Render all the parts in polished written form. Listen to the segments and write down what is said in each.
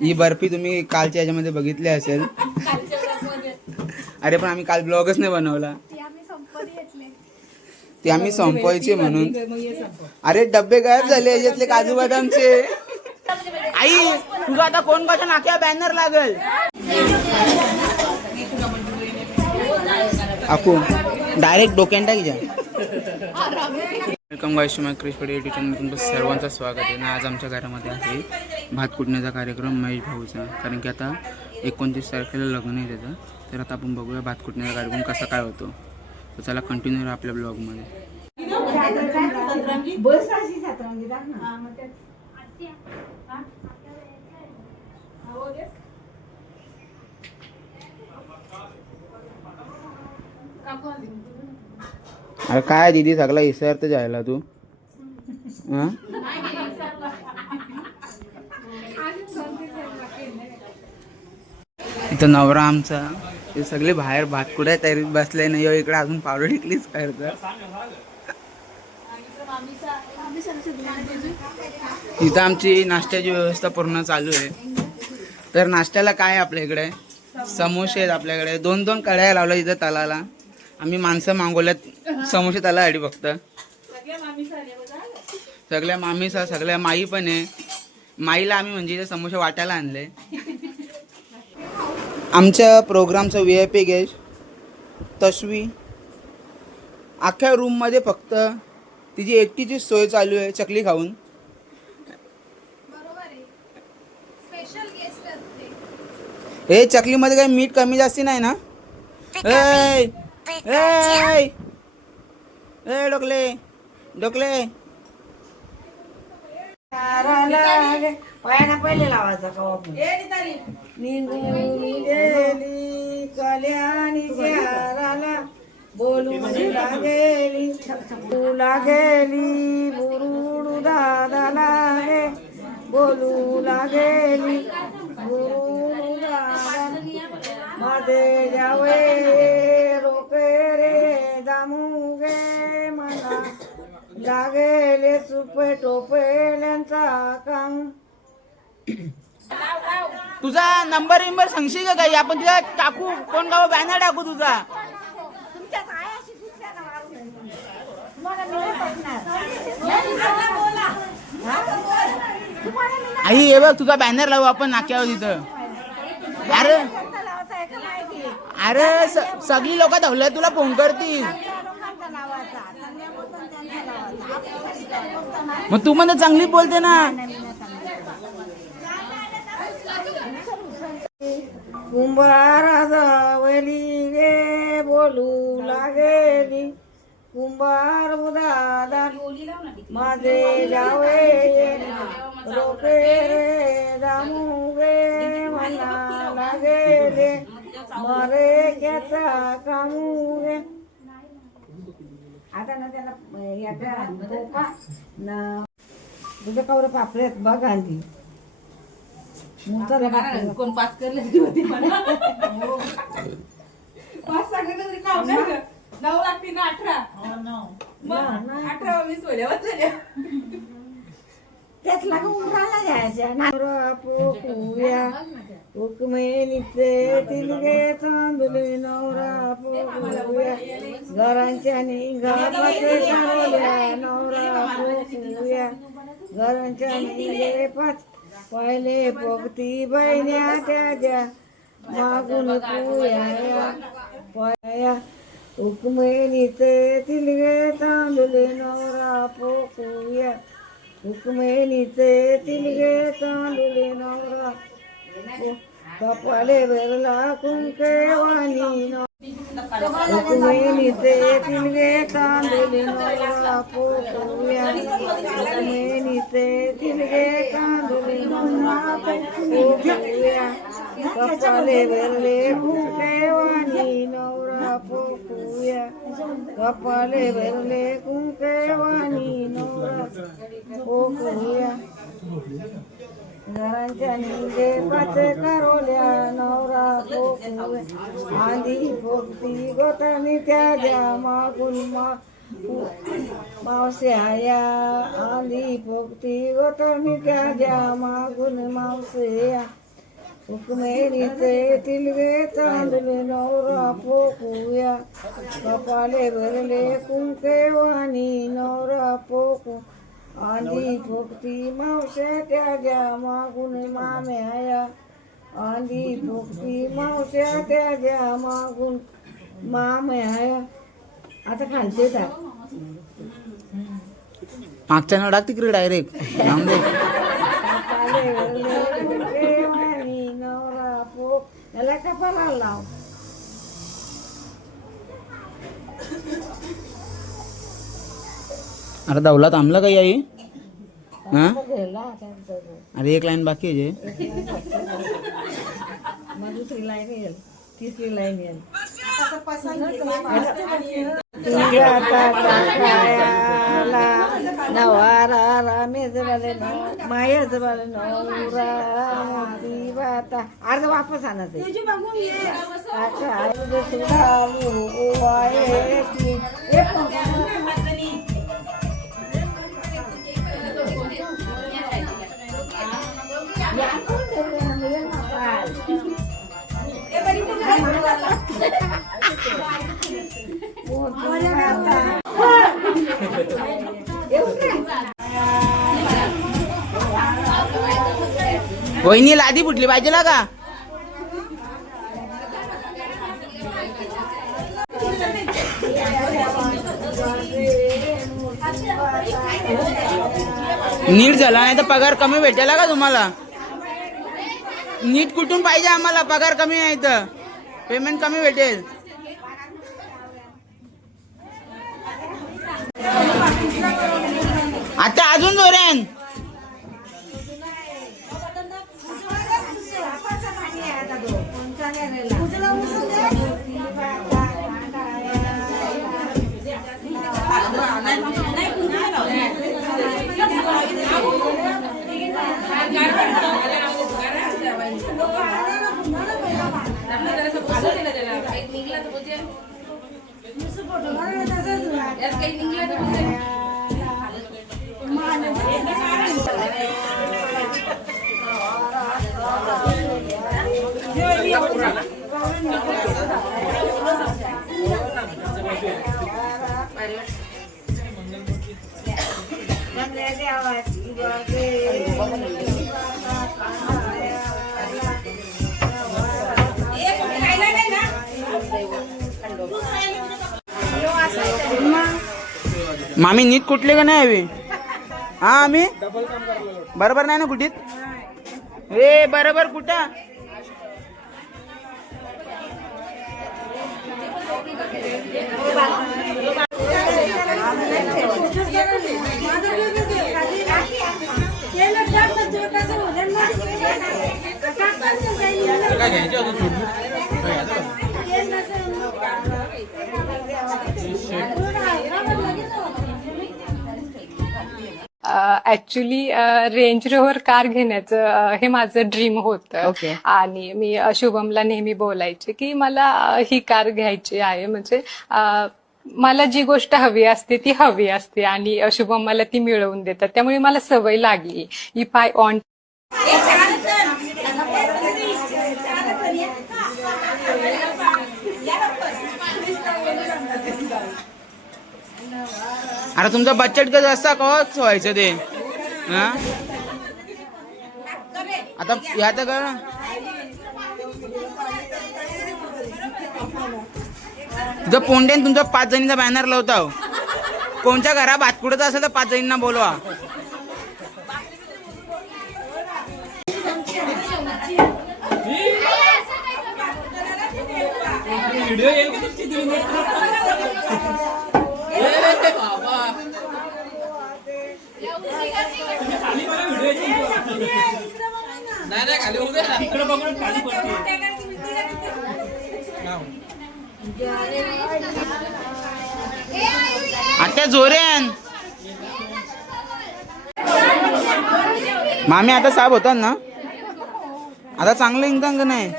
ही बर्फी तुम्ही कालच्या याच्यामध्ये बघितली असेल. अरे पण आम्ही काल ब्लॉगच नाही बनवला, ती आम्ही संपवायची म्हणून. अरे डब्बे गायब झाले याच्यातले काजू बदामचे. आई तुझा आता कोण कशा नाक्या बॅनर लागल. आकू डायरेक्ट डोक्यान टाकीच्या. वेलकम गाईस माय क्रिश पडे यूट्यूब चॅनल. तुमचं सर्वांचं स्वागत आहे. आज आमच्या घरामध्ये आहे भात कुटण्याचा कार्यक्रम महेश भाऊचा. कारण की आता 29 तारखेला लग्न आहे त्याचं. तर आता आपण बघूया भात कुटण्याचा कार्यक्रम कसा काय होतो. तर चला कंटिन्यू राहा आपल्या ब्लॉगमध्ये. अरे काय दीदी सगळा इसरत जायला तू. इथं नवरा आमचा ते सगळे बाहेर भातकुड्या तयारीत बसले नाही. इकडे अजून पावडर टिकलीच करत. इथं आमची नाश्त्याची व्यवस्था पूर्ण चालू आहे. तर नाश्त्याला काय आपल्या इकडे समोसे आहेत. आपल्याकडे 2-2 कढया लावल्या इथं तलाला. आम्ही माणसं मागवल्यात समोसे तलासाठी फक्त. सगळ्या मामीचा सगळ्या माई पण आहे. माईला आम्ही म्हणजे इथे समोसे वाटायला आणले. आमच्या प्रोग्रामचं VIP गेस्ट तश्वी. अख्ख्या रूममध्ये फक्त तिची एकटीची सोय चालू आहे चकली खाऊन. हे चकलीमध्ये काही मीठ कमी जास्ती नाही ना. डोकले डोकले पायाना पहिले लावायचा का निघून गेली कल्याणी शहराला बोलू लागेली तुला गेली बुरुडू दादा लागे बोलू लागेली बुरुडू दादा माझे जावे रोके रे जामू गे मला लागेले सुपे टोपेल्यांचा काम. तुझा नंबर विंबर सांगशील का काही. आपण तिला टाकू कोण गाव बॅनर टाकू तुझा. आई हे बघ तुझा बॅनर लावू आपण नाक्यावर तिथं. अरे अरे सगळी लोक धावल्या तुला फोन करतील. मग तू मला चांगली बोलते ना. कुंभारा जावली गे बोलू लागेली कुंभार दादा माझे जावे रोके रे जामू गे मला लागेले मरे घ्याचा कामू गे. आता ना त्याला तुझं कवर पापरेत बघ आधी कोण पास करले होती मला. पास सांगितलं तरी काम नाही ग. 9 लागते ना 18. मग 18 20 होल्या वाचल्या. त्याच लागून उमराला जायच्या नवरा पोकुया हुकमेनीचे तिलगे चांदले नवरा पोकुया घरांच्या निघापाचे चालल्या नवरा पोकुया घरांच्या निघे पाच पहिले पोगती बहिण्या त्याच्या मागून पुया पया हुकमेनीचे तिलगे चांदले नवरा पोकुया हुकमेनीचे तिलगे चांदले नवरा कपाले वेरला कुंकेवानी हुकमेनीचे तिलगे चांदले नवरा पोकुया हुकमेनीचे तिलगे चांदले नवरा पोकुया कपाले वेरले कुंकेवानी नवरा पोकुया कपाले वेरले कुंकेवानी नवरा पोकुया घरांच्या निघे पाचे करोल्या नवरा पोकुया आधी पोगती गोतानी त्याच्या मागून मावस्या आली पोगती गोतवणी त्याच्या मागून मावस्या हुकमेरीचे तिलवे चांदले नवरा पोकूया कपाले भरले कुंके वाणी नवरा पोकू आंधी पोगती मावश्या त्याच्या मागून माम्या आंधी पोगती मावश्या त्याच्या मागून माम्या आता खालते का मागच्या नडाक तिकडे डायरेक्ट नवरा पोक याला कपाला लाव अरे दौला थांबला काही आई हा गेला त्यांचं अरे एक लाईन बाकी आहे जे. मग दुसरी लाईन येईल तिसरी लाईन येईल नवारा रामेश वाले मायाच वाले नवरा दिवाता अर्ध वापस आणायचं वहिनी लादी फुटली पाहिजे ना का नीट झाला नाही तर पगार कमी भेटेल का तुम्हाला नीट कुठून पाहिजे आम्हाला पगार कमी आहे तर पेमेंट कमी भेटेल आता अजून जोऱ्यान मामी नीट कुठले का नाही हवी हा आम्ही बरोबर नाही ना कुठीत रे बरोबर कुठं ऍक्च्युली रेंज रोव्हर कार घेण्याचं हे माझं ड्रीम होतं Okay. आणि मी शुभमला नेहमी बोलायचे की मला ही कार घ्यायची आहे म्हणजे मला जी गोष्ट हवी असते ती हवी असते आणि शुभम मला ती मिळवून देतात त्यामुळे मला सवय लागली इफ आय वॉन्ट अरे तुमचा बजेट कसं असता कवच व्हायचं ते हा आता या तर कर जर पोंडेन तुमचा 5 जणींचा बॅनर लावता कोणत्या घरा भातकुडचा असेल तर 5 जणींना बोलवा आता जोरेन मामी आता साहेब होतात ना आता चांगलं इन्कम का नाही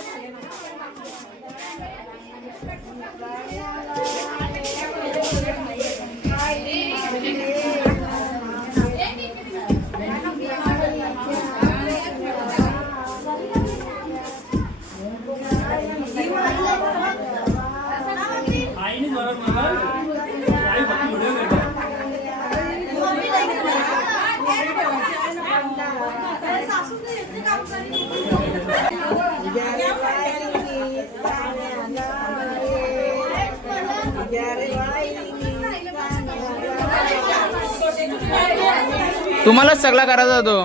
तुम्हालाच सगळा करायचा होतो.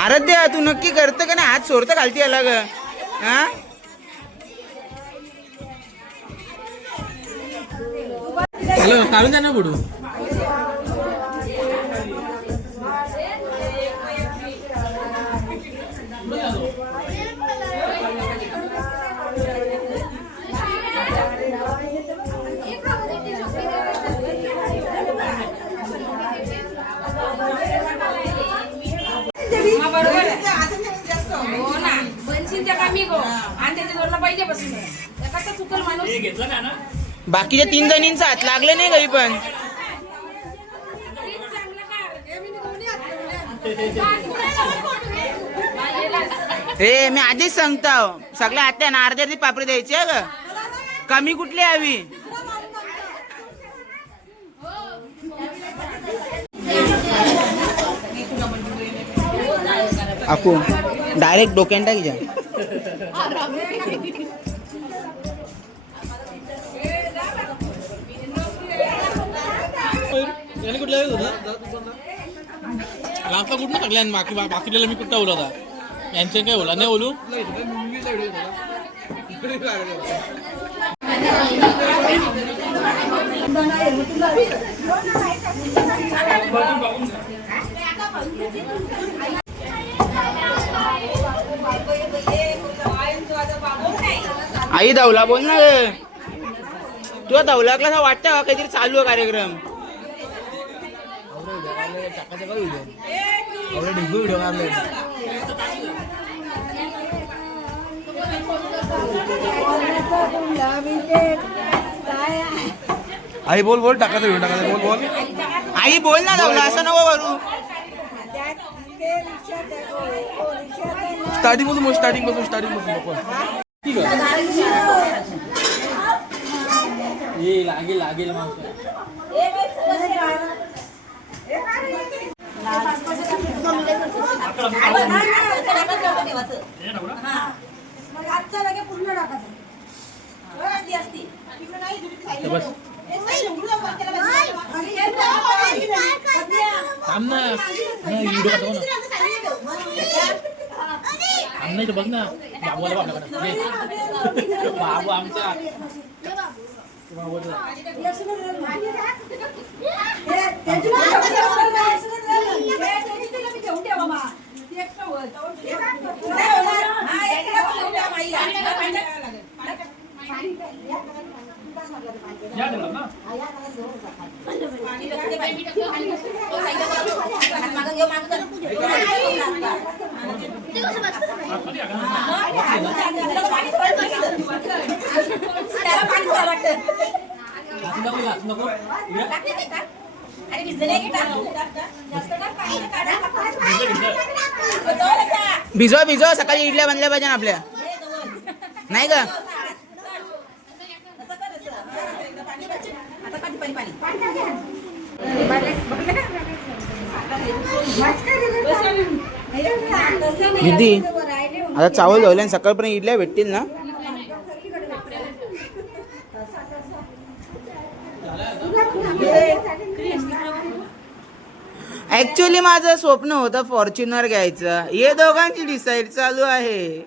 आराध्या तू नक्की करतं का नाही? हात सोडतं घालती याला ग. हा हॅलो काढून द्या ना बुडू. हो ना बनशील त्या कामी गो आणि त्याच्या जोडला पहिले बसून कसं चुकल माणूस. बाकीच्या 3 जणींचा हात लागले नाही काही पण. हे मी आधीच सांगतो सगळ्या आत्या ना अर्ध्या पापडी द्यायची आहे ग. कमी कुठली हवी? आपू डायरेक्ट डोक्यान टाकीच्या. याने कुठल्या लास्टला कुठं टाकल्या बाकीला मी कुठं बोलत होता. यांच्या काय बोला नाही बोलू. आई धावला बोल ना ग. तुला धावला का वाटतं का काहीतरी चालू आहे कार्यक्रम? आई बोल बोल टाकायचं घेऊन टाकायचं बोल बोल. आई बोल ना धावला असं नको करू. स्टार्टिंग पासून स्टार्टिंग पासून नको. लागेल लागेल नाही बघ ना बाबूला बाबू आमच्या भिजवा भिजवा सकाळी इडल्या बनल्या पाहिजे ना आपल्या. नाही का दीदी? आता चावल धवले आणि सकाळपर्यंत इडल्या भेटतील ना? ऍक्च्युअली माझं स्वप्न होतं फॉर्च्युनर घ्यायचं. हे दोघांची डिसाईड चालू आहे.